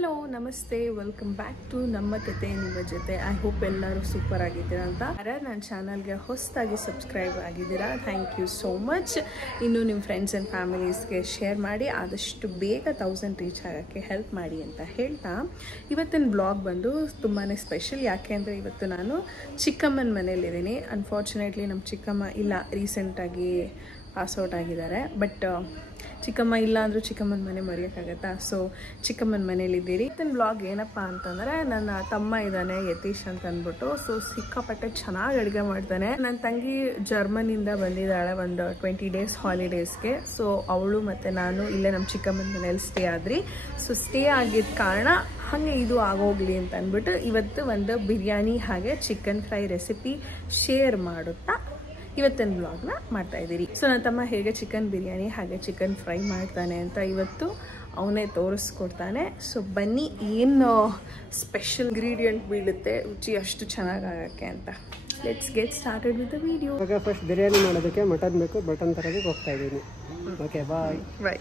Hello ನಮಸ್ತೆ welcome back to ನಮ್ಮ ಕತೆ ನಿಮ್ಮ ಜೊತೆ. ಐ ಹೋಪ್ ಎಲ್ಲರೂ ಸೂಪರ್ ಆಗಿದ್ದೀರಾ ಅಂತ. ನನ್ನ ಚಾನಲ್ಗೆ ಹೊಸದಾಗಿ ಸಬ್ಸ್ಕ್ರೈಬ್ ಆಗಿದ್ದೀರಾ, ಥ್ಯಾಂಕ್ ಯು ಸೋ ಮಚ್. ಇನ್ನು ನಿಮ್ಮ ಫ್ರೆಂಡ್ಸ್ ಆ್ಯಂಡ್ ಫ್ಯಾಮಿಲೀಸ್ಗೆ ಶೇರ್ ಮಾಡಿ ಆದಷ್ಟು ಬೇಗ 1000 ರೀಚ್ ಆಗೋಕ್ಕೆ ಹೆಲ್ಪ್ ಮಾಡಿ ಅಂತ ಹೇಳ್ತಾ, ಇವತ್ತಿನ ಬ್ಲಾಗ್ ಬಂದು ತುಂಬಾ ಸ್ಪೆಷಲ್. ಯಾಕೆ ಅಂದರೆ ಇವತ್ತು ನಾನು ಚಿಕ್ಕಮ್ಮನ ಮನೇಲಿದ್ದೀನಿ. ಅನ್ಫಾರ್ಚುನೇಟ್ಲಿ ನಮ್ಮ ಚಿಕ್ಕಮ್ಮ ಇಲ್ಲ, ರೀಸೆಂಟಾಗಿ ಪಾಸ್ಔಟ್ ಆಗಿದ್ದಾರೆ. ಬಟ್ ಚಿಕ್ಕಮ್ಮ ಇಲ್ಲ ಅಂದರೂ ಚಿಕ್ಕಮ್ಮನ ಮನೆ ಮರೆಯೋಕ್ಕಾಗತ್ತಾ? ಸೊ ಚಿಕ್ಕಮ್ಮನ ಮನೇಲಿದ್ದೀರಿ. ಇವತ್ತಿನ ಬ್ಲಾಗ್ ಏನಪ್ಪ ಅಂತಂದರೆ, ನನ್ನ ತಮ್ಮ ಇದ್ದಾನೆ ಯತೀಶ್ ಅಂತ ಅಂದ್ಬಿಟ್ಟು. ಸೊ ಸಿಕ್ಕಾಪಟ್ಟೆ ಚೆನ್ನಾಗಿ ಅಡುಗೆ ಮಾಡ್ತಾನೆ. ನನ್ನ ತಂಗಿ ಜರ್ಮನಿಯಿಂದ ಬಂದಿದ್ದಾಳೆ ಒಂದು 20 ಡೇಸ್ ಹಾಲಿಡೇಸ್ಗೆ. ಸೊ ಅವಳು ಮತ್ತು ನಾನು ಇಲ್ಲೇ ನಮ್ಮ ಚಿಕ್ಕಮ್ಮನ ಮನೇಲಿ ಸ್ಟೇ ಆದ್ರಿ. ಸೊ ಸ್ಟೇ ಆಗಿದ್ದ ಕಾರಣ ಹಾಗೆ ಇದು ಆಗೋಗ್ಲಿ ಅಂತ ಅಂದ್ಬಿಟ್ಟು ಇವತ್ತು ಒಂದು ಬಿರಿಯಾನಿ ಹಾಗೆ ಚಿಕನ್ ಫ್ರೈ ರೆಸಿಪಿ ಶೇರ್ ಮಾಡುತ್ತಾ ಇವತ್ತಿನ ಬ್ಲಾಗ್ನ ಮಾಡ್ತಾ ಇದ್ದೀರಿ. ಸೊ ನನ್ನ ತಮ್ಮ ಹೇಗೆ ಚಿಕನ್ ಬಿರಿಯಾನಿ ಹಾಗೆ ಚಿಕನ್ ಫ್ರೈ ಮಾಡ್ತಾನೆ ಅಂತ ಇವತ್ತು ಅವನೇ ತೋರಿಸ್ಕೊಡ್ತಾನೆ. ಸೊ ಬನ್ನಿ, ಏನು ಸ್ಪೆಷಲ್ ಇಂಗ್ರೀಡಿಯೆಂಟ್ ಬೀಳುತ್ತೆ ರುಚಿ ಅಷ್ಟು ಚೆನ್ನಾಗಾಗಕ್ಕೆ ಅಂತ. Let's get started with the video. ಇವಾಗ ಫಸ್ಟ್ ಬಿರಿಯಾನಿ ಮಾಡೋದಕ್ಕೆ ಮಟನ್ ಬೇಕು, ಮಟನ್ ತರೋದಕ್ಕೆ ಹೋಗ್ತಾ ಇದ್ದೀನಿ. Okay bye. ಬಾಯ್.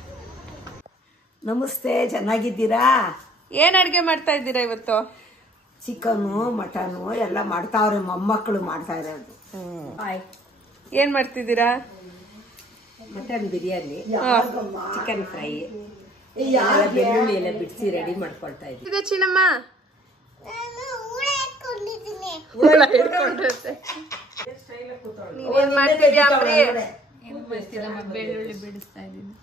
ನಮಸ್ತೆ, ಚೆನ್ನಾಗಿದ್ದೀರಾ? ಏನು ಅಡುಗೆ ಮಾಡ್ತಾ ಇದ್ದೀರಾ ಇವತ್ತು? ಚಿಕನು ಮಟನು ಎಲ್ಲ ಮಾಡ್ತಾವ್ರೆ, ಮೊಮ್ಮಕ್ಕಳು ಮಾಡ್ತಾ ಇರೋದು. ಏನು ಮಾಡ್ತಿದ್ದೀರಾ? ಮಟನ್ ಬಿರಿಯಾನಿ, ಚಿಕನ್ ಫ್ರೈ, ಬೆಳ್ಳುಳ್ಳಿ ಎಲ್ಲ ಬಿಡಿಸಿ ರೆಡಿ ಮಾಡ್ಕೊಳ್ತಾ ಇದ್ದೀವಿ. ಇದೆ ಚಿನ್ನಮ್ಮ ಏನ್ ಮಾಡ್ತಿದ್ಯಾ? ಬೆಳ್ಳುಳ್ಳಿ ಬಿಡಿಸ್ತಾ ಇದ್ದೀನಿ.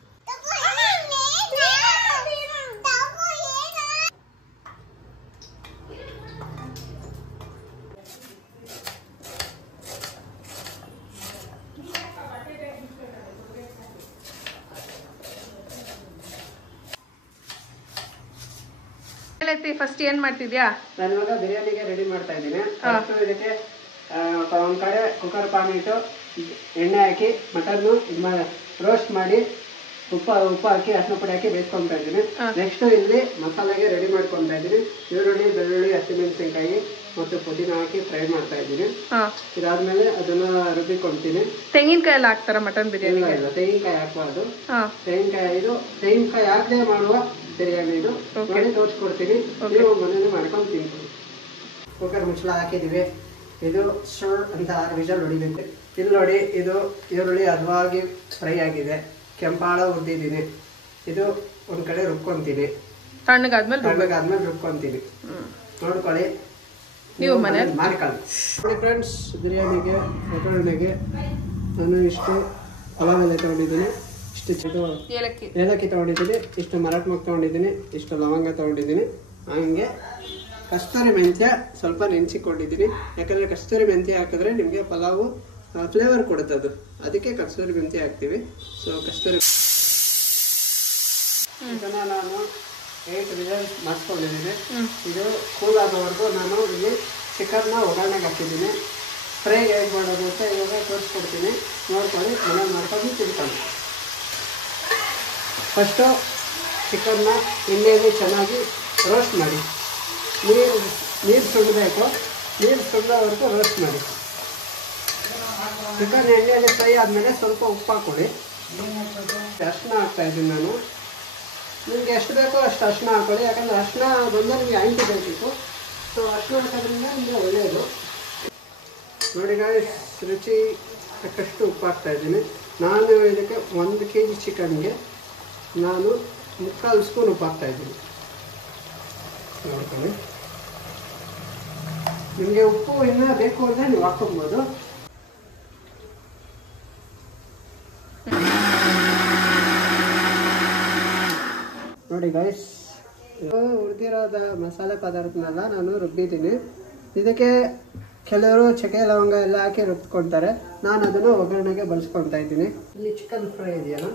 ಫಸ್ಟ್ ಏನ್ ಮಾಡ್ತಿದ್ಯಾ? ನಾನು ಇವಾಗ ಬಿರಿಯಾನಿಗೆ ರೆಡಿ ಮಾಡ್ತಾ ಇದ್ದೀನಿ. ಇದಕ್ಕೆ ಒಂದ್ ಕಡೆ ಕುಕ್ಕರ್ ಪಾನ್ ಇಟ್ಟು ಎಣ್ಣೆ ಹಾಕಿ ಮಟನ್ನು ರೋಸ್ಟ್ ಮಾಡಿ ಉಪ್ಪು ಹಾಕಿ ಅರಿಶಿನ ಪುಡಿ ಹಾಕಿ ಬೇಯಿಸ್ಕೊಂತಾ ಇದ್ದೀನಿ. ನೆಕ್ಸ್ಟ್ ಇಲ್ಲಿ ಮಸಾಲೆಗೆ ರೆಡಿ ಮಾಡ್ಕೊತಾ ಇದ್ದೀನಿ. ಈರುಳ್ಳಿ, ಬೆಳ್ಳುಳ್ಳಿ, ಹಸಿಮೆಣಸಿನಕಾಯಿ ಮತ್ತು ಪುದೀನ ಹಾಕಿ ಫ್ರೈ ಮಾಡ್ತಾ ಇದ್ದೀನಿ. ಇದಾದ್ಮೇಲೆ ಅದನ್ನ ರುಬ್ಬಿಕೊಂತೀನಿ. ತೆಂಗಿನಕಾಯಿ ಎಲ್ಲ ಹಾಕ್ತಾರ ಮಟನ್ ಬಿರಿಯಾನಿ? ಇಲ್ಲ, ತೆಂಗಿನಕಾಯಿ ಹಾಕಬಾರ್ದು. ತೆಂಗಿನಕಾಯಿ ಹಾಕದೆ ಮಾಡುವ ಬಿರಿಯಾನಿ ಇದು. ನೋಡಿ ತೋರಿಸ್ಕೊಡ್ತೀನಿ, ನೀವು ಮನೇಲಿ ಮಾಡ್ಕೊಂಡು ತಿನ್ಕೊಂಡು. ಕುಕ್ಕರ್ ಮುಚ್ಚಳ ಹಾಕಿದೀವಿ. ಇದು ಶೋರ್ ಅಂತ 6 ವಿಷಲ್ ಹೊಡಿಬೇಕು. ಇಲ್ಲಿ ನೋಡಿ, ಇದು ಈರುಳ್ಳಿ ಹದವಾಗಿ ಫ್ರೈ ಆಗಿದೆ, ಕೆಂಪಾಳ ಹುರಿದಿದ್ದೀನಿ. ಇದು ಒಂದ್ ಕಡೆ ರುಬ್ಕೊಂತೀನಿ, ತಣ್ಣಗಾದ್ಮೇಲೆ ರುಬ್ಕೊಂತೀನಿ. ನೋಡ್ಕೊಳ್ಳಿ, ನೀವು ಮನೇಲಿ ಮಾಡ್ಕೊಳ್ಳಿ. ನೋಡಿ ಫ್ರೆಂಡ್ಸ್, ಬಿರಿಯಾನಿಗೆ ಒಗ್ಗರಣೆಗೆ ನಾನು ಇಷ್ಟು ಪಲಾವ್ ಎಲೆ ತಗೊಂಡಿದ್ದೀನಿ, ಇಷ್ಟು ಏಲಕ್ಕಿ ತಗೊಂಡಿದ್ದೀನಿ, ಇಷ್ಟು ಮರಾಠ ಮೊಗ್ಗು ತಗೊಂಡಿದ್ದೀನಿ, ಇಷ್ಟು ಲವಂಗ ತಗೊಂಡಿದ್ದೀನಿ. ಹಂಗೆ ಕಸ್ತೂರಿ ಮೆಂತ್ಯ ಸ್ವಲ್ಪ ನೆನೆಸಿಕೊಂಡಿದ್ದೀನಿ. ಯಾಕಂದ್ರೆ ಕಸ್ತೂರಿ ಮೆಂತ್ಯ ಹಾಕಿದ್ರೆ ನಿಮಗೆ ಪಲಾವು ಫ್ಲೇವರ್ ಕೊಡುತ್ತೆ, ಅದಕ್ಕೆ ಕಸ್ತೂರಿ ಮೆಂತ್ಯ ಹಾಕ್ತೀವಿ. ಸೊ ಕಸ್ತೂರಿ ಇದನ್ನ ನಾನು 8 ವಿಷಲ್ಸ್ ಮಾಡಿಸ್ಕೊಂಡಿದ್ದೀನಿ. ಇದು ಕೂಲ್ ಆಗೋವರೆಗೂ ನಾನು ಇಲ್ಲಿ ಚಿಕನ್ನ ಒಗ್ಗರಣೆಗೆ ಹಾಕಿದ್ದೀನಿ. ಫ್ರೈಗೆ ಹೇಗೆ ಮಾಡೋದು ಅಂತ ಇವಾಗ ತೋರಿಸ್ಕೊಡ್ತೀನಿ, ನೋಡ್ಕೊಳ್ಳಿ, ಮನೇಲಿ ಮಾಡ್ಕೊಂಡು ತಿಳ್ಕೊಂಡು. ಫಸ್ಟು ಚಿಕನ್ನ ಎಣ್ಣೆಯಲ್ಲಿ ಚೆನ್ನಾಗಿ ರೋಸ್ಟ್ ಮಾಡಿ, ನೀರು ಸುಡಬೇಕು. ನೀರು ಸುಡೋವರೆಗೂ ರೋಸ್ಟ್ ಮಾಡಿ. ಚಿಕನ್ ಎಣ್ಣೆಯಲ್ಲಿ ಫ್ರೈ ಆದಮೇಲೆ ಸ್ವಲ್ಪ ಉಪ್ಪು ಹಾಕೊಳ್ಳಿ. ಅರಿಶಿನ ಹಾಕ್ತಾ ಇದ್ದೀನಿ ನಾನು. ನಿಮಗೆ ಎಷ್ಟು ಬೇಕೋ ಅಷ್ಟು ಅರಿಶಿನ ಹಾಕೊಳ್ಳಿ, ಯಾಕಂದರೆ ಅರಿಶಿನ ಬಂದರೆ ನಿಮಗೆ ಆಂಟಿ ಬೇಕಿತ್ತು. ಸೊ ಅರಿಶಿನ ಹಾಕೋದ್ರಿಂದ ನಿಮಗೆ ಒಳ್ಳೆಯದು. ನೋಡಿ ಗಾಯ್ಸ್, ರುಚಿ ತಕ್ಕಷ್ಟು ಉಪ್ಪು ಹಾಕ್ತಾ ಇದ್ದೀನಿ. ನಾನು ಇದಕ್ಕೆ 1 kg ಚಿಕನ್ಗೆ ನಾನು 3/4 ಸ್ಪೂನ್ ಉಪ್ಪು ಹಾಕ್ತಾ ಇದ್ದೀನಿ. ನೋಡ್ಕೊಳ್ಳಿ, ನಿಮಗೆ ಉಪ್ಪು ಇನ್ನೂ ಬೇಕು ಅಂದರೆ ನೀವು ಹಾಕ್ಕೊಬೋದು. ನೋಡಿ ಗೈಸ್, ಹುರಿದಿರೋದ ಮಸಾಲೆ ಪದಾರ್ಥನೆಲ್ಲ ನಾನು ರುಬ್ಬಿದ್ದೀನಿ. ಇದಕ್ಕೆ ಕೆಲವರು ಚಕ್ಕೆ ಲವಂಗ ಎಲ್ಲ ಹಾಕಿ ರುಬ್ಕೊತಾರೆ, ನಾನು ಅದನ್ನು ಒಗ್ಗರಣೆಗೆ ಬಳಸ್ಕೊತಾ ಇದ್ದೀನಿ. ಇಲ್ಲಿ ಚಿಕನ್ ಫ್ರೈ ಇದೆಯಲ್ಲ,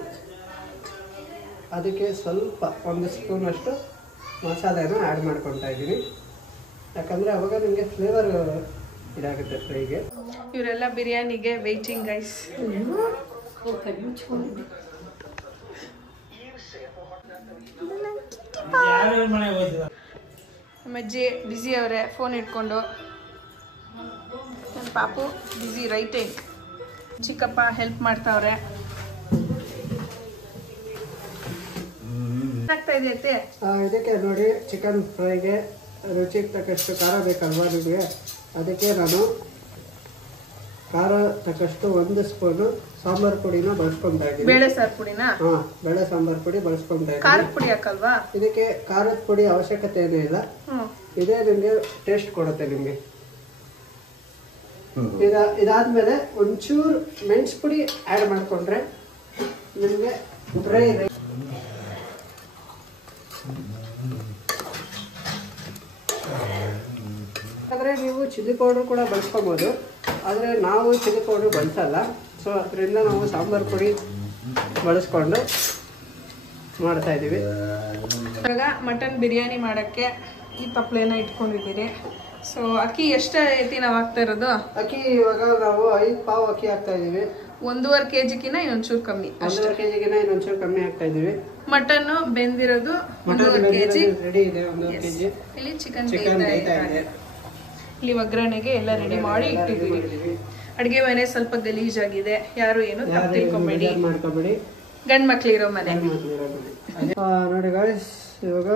ಅದಕ್ಕೆ ಸ್ವಲ್ಪ 1 ಸ್ಪೂನಷ್ಟು ಮಸಾಲೆನ ಆ್ಯಡ್ ಮಾಡ್ಕೊತಾ ಇದ್ದೀನಿ. ಯಾಕಂದರೆ ಅವಾಗ ನಿಮಗೆ ಫ್ಲೇವರ್ ಇದಾಗುತ್ತೆ ಫ್ರೈಗೆ. ಇವರೆಲ್ಲ ಬಿರಿಯಾನಿಗೆ ವೇಟಿಂಗ್ ಗೈಸ್. ಅಜ್ಜಿ ಬ್ಯುಸಿ ಅವರೇ, ಫೋನ್ ಇಟ್ಕೊಂಡು. ನನ್ನ ಪಾಪು ಬ್ಯುಸಿ ರೈಟಿಂಗ್. ಚಿಕ್ಕಪ್ಪ ಹೆಲ್ಪ್ ಮಾಡ್ತಾವ್ರೆ. ಆಗ್ತಾ ಇದೆಯತ್ತೆ. ಇದಕ್ಕೆ ನೋಡಿ ಚಿಕನ್ ಫ್ರೈಗೆ ರುಚಿಗೆ ತಕ್ಕಷ್ಟು ಖಾರ ಬೇಕಲ್ವಾ ನಿಮಗೆ, ಅದಕ್ಕೆ ನಾನು ಖಾರ ತಕ್ಕಷ್ಟು 1 ಸ್ಪೂನು ಸಾಂಬಾರ್ ಪುಡಿನ ಬಳಸ್ಕೊಂತಾ ಇದ್ದೀನಿ. ಬೇಳೆ ಸಾರು ಪುಡಿನ? ಹಾ, ಬೇಳೆ ಸಾಂಬಾರ್ ಪುಡಿ ಬಳಸ್ಕೊಂತಾ ಇದ್ದೀನಿ. ಖಾರದ ಪುಡಿ ಹಾಕಲ್ವಾ ಇದಕ್ಕೆ? ಖಾರದ ಪುಡಿ ಅವಶ್ಯಕತೆ ಏನೂ ಇಲ್ಲ, ಇದೇ ನಿಮಗೆ ಟೇಸ್ಟ್ ಕೊಡುತ್ತೆ ನಿಮಗೆ. ಇದಾದ್ಮೇಲೆ ಒಂಚೂರು ಮೆಣಸು ಪುಡಿ ಆ್ಯಡ್ ಮಾಡಿಕೊಂಡ್ರೆ ನಿಮಗೆ ಡ್ರೈ ರೈಸ್. ಆದರೆ ನೀವು ಚಿಲ್ಲಿ ಪೌಡ್ರ್ ಕೂಡ ಬಳಸ್ಕೊಬೋದು, ಆದರೆ ನಾವು ಚಿಲ್ಲಿ ಪೌಡ್ರ್ ಬಳಸಲ್ಲ. ಸೊ ಅದರಿಂದ ನಾವು ಸಾಂಬಾರು ಪುಡಿ ಬಳಸ್ಕೊಂಡು ಮಾಡ್ತಾ ಇದ್ದೀವಿ. ಇವಾಗ ಮಟನ್ ಬಿರಿಯಾನಿ ಮಾಡೋಕ್ಕೆ ಈ ತಪ್ಪಲೆನ ಇಟ್ಕೊಂಡಿದ್ದೀರಿ. ಸೊ ಅಕ್ಕಿ ಎಷ್ಟು ಐತಿ ನಾವು ಹಾಕ್ತಾ ಇರೋದು? ಅಕ್ಕಿ ಇವಾಗ ನಾವು 5 ಪಾವ್ ಅಕ್ಕಿ ಹಾಕ್ತಾ ಇದ್ದೀವಿ. 1.5 kgಕಿನ ಇನ್ನೊಂಚೂರು ಕಮ್ಮಿ. 1.5 kgಗಿನ ಇನ್ನೊಂಚೂರು ಕಮ್ಮಿ ಹಾಕ್ತಾ ಇದ್ದೀವಿ. ಮಟನ್ ಬೆಂದಿರೋದು 1.5 kg ರೆಡಿ ಇದೆ. 1.5 kg. ಇಲ್ಲಿ ಚಿಕನ್ ಇದೆ. ಇಲ್ಲಿ ಒಗ್ಗರಣೆಗೆ ಎಲ್ಲ ರೆಡಿ ಮಾಡಿ ಇಟ್ಟಿದ್ದೀವಿ. ಅಡುಗೆ ಮನೆ ಸ್ವಲ್ಪ ಗಲೀಜಾಗಿದೆ, ಯಾರು ಏನು ತಪ್ಪು ತಿಳ್ಕೊಂಬೇಡಿ, ಮಾಡ್ಕೊಬೇಡಿ, ಗಂಡು ಮಕ್ಳಿರೋ ಮನೆ. ನೋಡಿ ಗಾಯ್ಸ್, ಇವಾಗ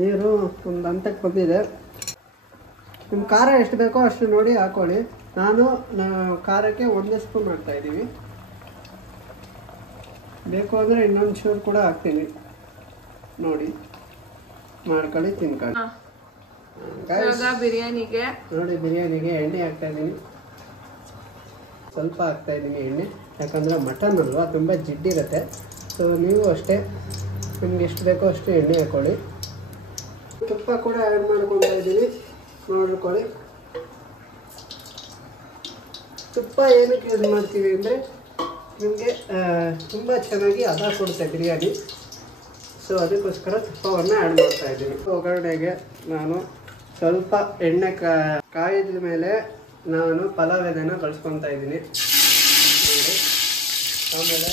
ನೀರು ಒಂದು ಹಂತಕ್ಕೆ ಬಂದಿದೆ. ನಿಮ್ಮ ಖಾರ ಎಷ್ಟು ಬೇಕೋ ಅಷ್ಟು ನೋಡಿ ಹಾಕೊಳ್ಳಿ. ನಾನು ಖಾರಕ್ಕೆ 1 ಸ್ಪೂನ್ ಹಾಕ್ತಾ ಇದ್ದೀವಿ. ಬೇಕು ಅಂದರೆ ಇನ್ನೊಂದು ಚೂರು ಕೂಡ ಹಾಕ್ತೀನಿ, ನೋಡಿ ಮಾಡ್ಕೊಳ್ಳಿ, ತಿನ್ಕೊಳ್ಳಿ. ಬಿರಿಯಾನಿಗೆ ನೋಡಿ, ಬಿರಿಯಾನಿಗೆ ಎಣ್ಣೆ ಹಾಕ್ತಾ ಇದ್ದೀನಿ. ಸ್ವಲ್ಪ ಹಾಕ್ತಾ ಇದ್ದೀನಿ ಎಣ್ಣೆ, ಯಾಕಂದರೆ ಮಟನ್ ಅಲ್ವಾ ತುಂಬ ಜಿಡ್ಡಿರುತ್ತೆ. ಸೊ ನೀವು ಅಷ್ಟೇ ನಿಮ್ಗೆ ಎಷ್ಟು ಬೇಕೋ ಅಷ್ಟು ಎಣ್ಣೆ ಹಾಕ್ಕೊಳ್ಳಿ. ತುಪ್ಪ ಕೂಡ ಆ್ಯಡ್ ಮಾಡ್ಕೊತಾ ಇದ್ದೀನಿ, ನೋಡ್ಕೊಳ್ಳಿ. ತುಪ್ಪ ಏನಕ್ಕೆ ಯೂಸ್ ಮಾಡ್ತೀವಿ ಅಂದರೆ ನಿಮಗೆ ತುಂಬ ಚೆನ್ನಾಗಿ ಹದ ಕೊಡುತ್ತೆ ಬಿರಿಯಾನಿ. ಸೊ ಅದಕ್ಕೋಸ್ಕರ ತುಪ್ಪವನ್ನು ಆ್ಯಡ್ ಮಾಡ್ತಾ ಇದ್ದೀನಿ. ಒಗ್ಗರಣೆಗೆ ನಾನು ಸ್ವಲ್ಪ ಎಣ್ಣೆ ಕಾಯಿದ ಮೇಲೆ ನಾನು ಪಲಾವ್ ಎಲೆನ ಬಳಸ್ಕೊತಾ ಇದ್ದೀನಿ. ನೋಡಿ, ಆಮೇಲೆ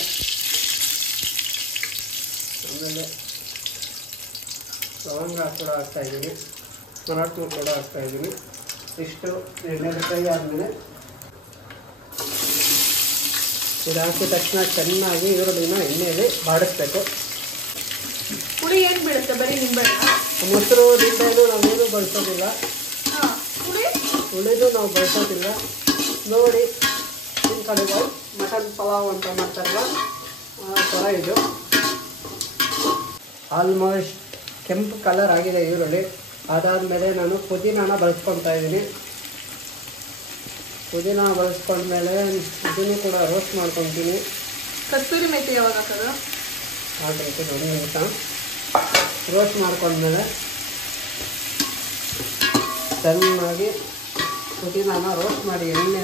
ಲವಂಗ ಕೂಡ ಹಾಕ್ತಾ ಇದ್ದೀನಿ, ಮರಾಠಿ ಕೂಡ ಹಾಕ್ತಾ ಇದ್ದೀನಿ. ಇಷ್ಟು ಎಣ್ಣೆ ಫ್ರೈ ಆದಮೇಲೆ ಇದು ಹಾಕಿದ ತಕ್ಷಣ ಚೆನ್ನಾಗಿ ಈರುಳ್ಳಿನ ಎಣ್ಣೆಯಲ್ಲಿ ಬಾಡಿಸ್ಬೇಕು. ಪುಳಿ ಏನು ಬೀಳುತ್ತೆ? ಬರೀ ನಿಂಬೆಣ್ಣ, ಮೊಸರು, ನಿಂಬೆಹಣ್ಣು ನಾವೇನು ಬಳಸೋದಿಲ್ಲ, ಹುಳಿದು ನಾವು ಬಳಸೋದಿಲ್ಲ. ನೋಡಿ, ನಿಮ್ಮ ಕಡೆಗಳು ಮಟನ್ ಪಲಾವ್ ಅಂತ ಮಾಡ್ತಾರಲ್ಲ ಆ ಥರ ಇದು. ಆಲ್ಮೋಸ್ಟ್ ಕೆಂಪು ಕಲರ್ ಆಗಿದೆ ಈರುಳ್ಳಿ. ಅದಾದಮೇಲೆ ನಾನು ಪುದೀನಾನ ಬಳಸ್ಕೊತಾ ಇದ್ದೀನಿ. ಪುದೀನ ಬಳಸ್ಕೊಂಡ್ಮೇಲೆ ಇದನ್ನು ಕೂಡ ರೋಸ್ಟ್ ಮಾಡ್ಕೊತೀನಿ. ಕಸ್ತೂರಿ ಮೆಥಿ ಯಾವಾಗ ಹಾಕೋದು? ಹಾಕಬೇಕು, 1 ನಿಮಿಷ ರೋಸ್ಟ್ ಮಾಡ್ಕೊಂಡ್ಮೇಲೆ ಚೆನ್ನಾಗಿ ಪುದೀನಾನ ರೋಸ್ಟ್ ಮಾಡಿ ಎಣ್ಣೆ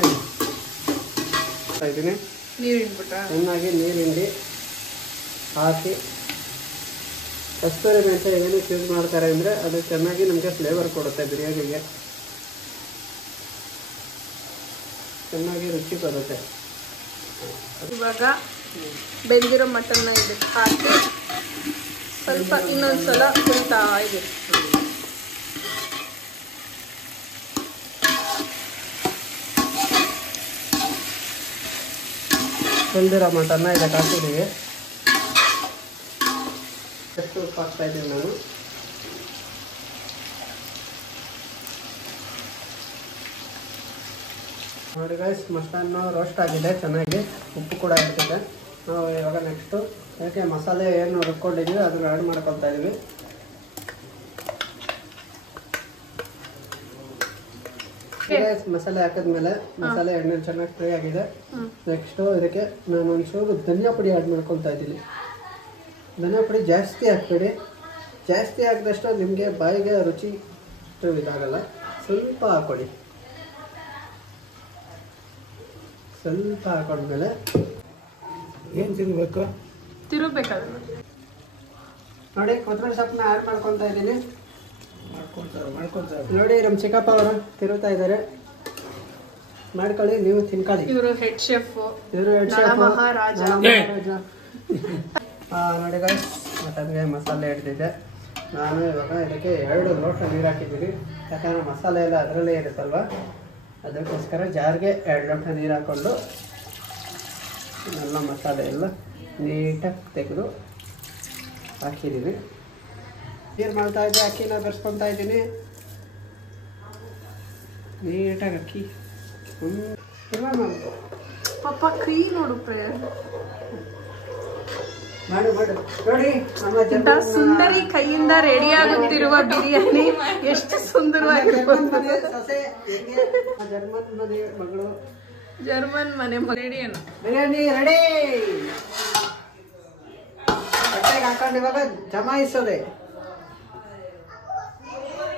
ಇದ್ದೀನಿ. ನೀರು ಇಟ್ಬಿಟ್ಟ ಚೆನ್ನಾಗಿ ನೀರಿಂಡಿ ಹಾಕಿ. ಕಸ್ತೂರಿ ಮೆಣಸು ಏನಕ್ಕೆ ಯೂಸ್ ಮಾಡ್ತಾರೆ ಅಂದರೆ ಅದು ಚೆನ್ನಾಗಿ ನಮಗೆ ಫ್ಲೇವರ್ ಕೊಡುತ್ತೆ ಬಿರಿಯಾನಿಗೆ, ಚೆನ್ನಾಗಿ ರುಚಿ ಬರುತ್ತೆ. ಇವಾಗ ಬೆಂದಿರೋ ಮಟನ್ನ ಇದಕ್ಕೆ ಹಾಕಿ ಸ್ವಲ್ಪ ಇನ್ನೊಂದ್ಸಲ ಕುಯ್ತಾ ಇದೆ. ಬೆಂದಿರೋ ಮಟನ್ನ ಇದಕ್ಕೆ ಹಾಕಿದ್ದೀವಿ. ಎಷ್ಟು ಉಪ್ಪು ಹಾಕ್ತಾ ಇದ್ದೀನಿ ನಾನು. ನೋಡಿ ಗೈಸ್, ಮಟನ್ನು ರೋಸ್ಟ್ ಆಗಿದೆ ಚೆನ್ನಾಗಿ, ಉಪ್ಪು ಕೂಡ ಇರ್ತದೆ. ನಾವು ಇವಾಗ ನೆಕ್ಸ್ಟು ಅದಕ್ಕೆ ಮಸಾಲೆ ಏನು ರುಬ್ಕೊಂಡಿದ್ದೀವಿ ಅದನ್ನು ಆ್ಯಡ್ ಮಾಡ್ಕೊತಾ ಇದ್ದೀವಿ. ಮಸಾಲೆ ಹಾಕಿದ್ಮೇಲೆ ಮಸಾಲೆ ಎಣ್ಣೆ ಚೆನ್ನಾಗಿ ಫ್ರೈ ಆಗಿದೆ. ನೆಕ್ಸ್ಟು ಇದಕ್ಕೆ ನಾನು ಒಂಚೂರು ಧನಿಯಾ ಪುಡಿ ಆ್ಯಡ್ ಮಾಡ್ಕೊತಾ ಇದ್ದೀನಿ. ಧನಿಯಾ ಪುಡಿ ಜಾಸ್ತಿ ಹಾಕ್ಬೇಡಿ, ಜಾಸ್ತಿ ಹಾಕಿದಷ್ಟು ನಿಮಗೆ ಬಾಯಿಗೆ ರುಚಿ ಇದಾಗಲ್ಲ. ಸ್ವಲ್ಪ ಹಾಕ್ಕೊಳ್ಳಿ. ಸ್ವಲ್ಪ ಹಾಕೊಂಡ್ಮೇಲೆ ಏನು ತಿನ್ಬೇಕು? ತಿರುಗಬೇಕಾದ್ರೆ ನೋಡಿ, ಕೊತ್ತಂಬರಿ ಸೊಪ್ಪನ್ನ ಆ್ಯಡ್ ಮಾಡ್ಕೊತಾ ಇದ್ದೀನಿ. ನೋಡಿ, ನಮ್ಮ ಚಿಕ್ಕಪ್ಪ ಅವರು ತಿರುಗ್ತಾ ಇದ್ದಾರೆ. ಮಾಡ್ಕೊಳ್ಳಿ, ನೀವು ತಿನ್ಕೊಳ್ಳಿ. ಇವರು ಹೆಡ್ ಶೆಫ್, ಇವರು ಮಹಾರಾಜ. ನೋಡಿ ಗಾಯ್ಸ್, ಮಟನ್ಗೆ ಮಸಾಲೆ ಹಿಡ್ದಿದೆ. ನಾನು ಇವಾಗ ಇದಕ್ಕೆ 2 ಲೋಟ ನೀರು ಹಾಕಿದ್ದೀನಿ, ಯಾಕಂದರೆ ಮಸಾಲೆ ಎಲ್ಲ ಅದರಲ್ಲೇ ಇರುತ್ತಲ್ವ, ಅದಕ್ಕೋಸ್ಕರ ಜಾರ್ಗೆ 2 ಲೋಟ ನೀರು ಹಾಕ್ಕೊಂಡು ಎಲ್ಲ ಮಸಾಲೆ ಎಲ್ಲ ನೀಟಾಗಿ ತೆಗೆದು ಹಾಕಿದ್ದೀನಿ. ನೀರು ಮಾಡ್ತಾ ಇದ್ದೆ, ಅಕ್ಕಿನ ಬೆರೆಸ್ಕೊತಾ ಇದ್ದೀನಿ ನೀಟಾಗಿ. ಅಕ್ಕಿ ಪಪ್ಪ ಕ್ರೀ ನೋಡು ಪ್ರೇಯರ್ ಮಾಡು ಮಾಡು ನೋಡಿ. ನಮ್ಮ ಸುಂದರಿ ಕೈಯಿಂದ ರೆಡಿ ಆಗುತ್ತಿರುವ ಬಿರಿಯಾನಿ ಎಷ್ಟು ಸುಂದರವಾಗಿರ್ಬೋದು. ಜರ್ಮನ್ ಮನೆ ಮಗಳು, ಜರ್ಮನ್ ಮನೆ ರೆಡಿಯನ್ನು ಬಿರಿಯಾನಿ ರೆಡಿ. ಹೊಟ್ಟೆಗೆ ಹಾಕೊಂಡು ಇವಾಗ ಜಮಾಯಿಸೋದೆ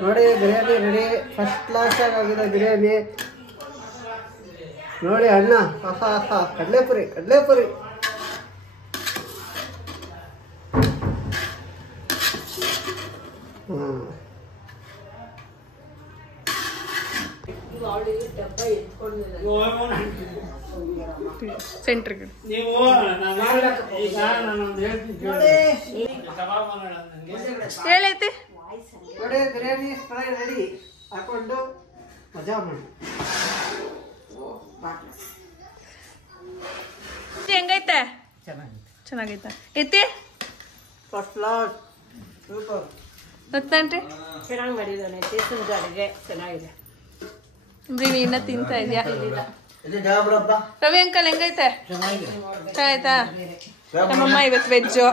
ನೋಡಿ. ಬಿರಿಯಾನಿ ರೆಡಿ, ಫಸ್ಟ್ ಕ್ಲಾಸ್ ಆಗಿದೆ ಬಿರಿಯಾನಿ ನೋಡಿ. ಅಣ್ಣ ಕಡಲೆಪುರಿ ಕಡಲೆಪುರಿ. ಸೆಂಟ್ರಿಗೆ ಹೇಳೈತಿ ನೋಡಿ. ಬಿರಿಯಾನಿ ಫ್ರೈ ರೆಡಿ, ಹಾಕೊಂಡು ಮಜಾ ಮಾಡಿ. ಹೆಂಗೈತೆ? ಚೆನ್ನಾಗೈತೆ ಐತಿ. First class, super. ಗೊತ್ತೇನ್ರಿ? ಚೆನ್ನಾಗಿ ಮಾಡಿದ್ದಾನೆ. ಟೇಸ್ಟ್ ಅಡುಗೆ ಚೆನ್ನಾಗಿದೆ. ಇನ್ನ ತಿಂತಾ ಇದೆಯಾ? ರವಿ ಅಂಕಲ್ ಹೆಂಗೈತೆ? ಚೆನ್ನಾಯ್ತಾ? ನಮ್ಮಮ್ಮ ಇವತ್ತು ವೆಜ್ಜು.